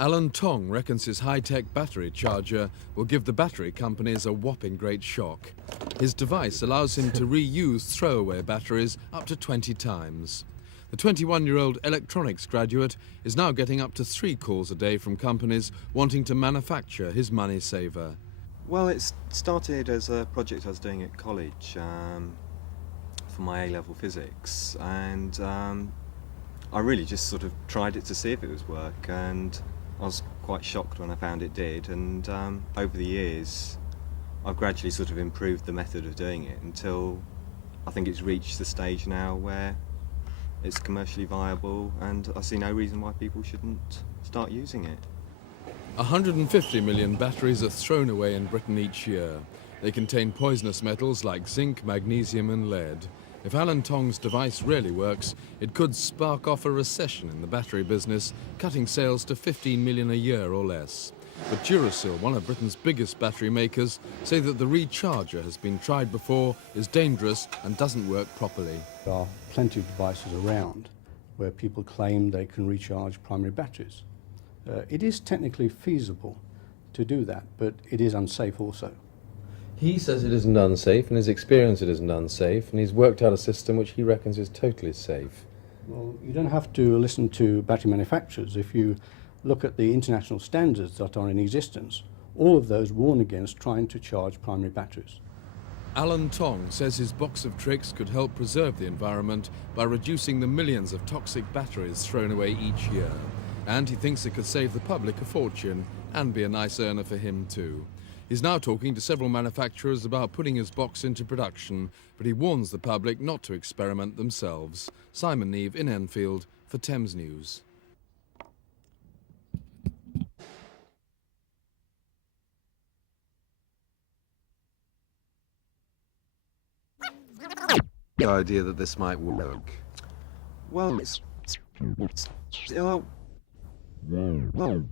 Alan Tong reckons his high-tech battery charger will give the battery companies a whopping great shock. His device allows him to reuse throwaway batteries up to 20 times. The 21-year-old electronics graduate is now getting up to 3 calls a day from companies wanting to manufacture his money saver. Well, it started as a project I was doing at college for my A-level physics, and I really just sort of tried it to see if it was work, and I was quite shocked when I found it did, and over the years I've gradually sort of improved the method of doing it until I think it's reached the stage now where it's commercially viable, and I see no reason why people shouldn't start using it. 150 million batteries are thrown away in Britain each year. They contain poisonous metals like zinc, magnesium and lead. If Alan Tong's device really works, it could spark off a recession in the battery business, cutting sales to 15 million a year or less. But Duracell, one of Britain's biggest battery makers, say that the recharger has been tried before, is dangerous and doesn't work properly. There are plenty of devices around where people claim they can recharge primary batteries. It is technically feasible to do that, but it is unsafe also. He says it isn't unsafe, in his experience it isn't unsafe, and he's worked out a system which he reckons is totally safe. Well, you don't have to listen to battery manufacturers. If you look at the international standards that are in existence, all of those warn against trying to charge primary batteries. Alan Tong says his box of tricks could help preserve the environment by reducing the millions of toxic batteries thrown away each year. And he thinks it could save the public a fortune and be a nice earner for him too. He's now talking to several manufacturers about putting his box into production, but he warns the public not to experiment themselves. Simon Neve in Enfield for Thames News. The idea that this might work. Well, well,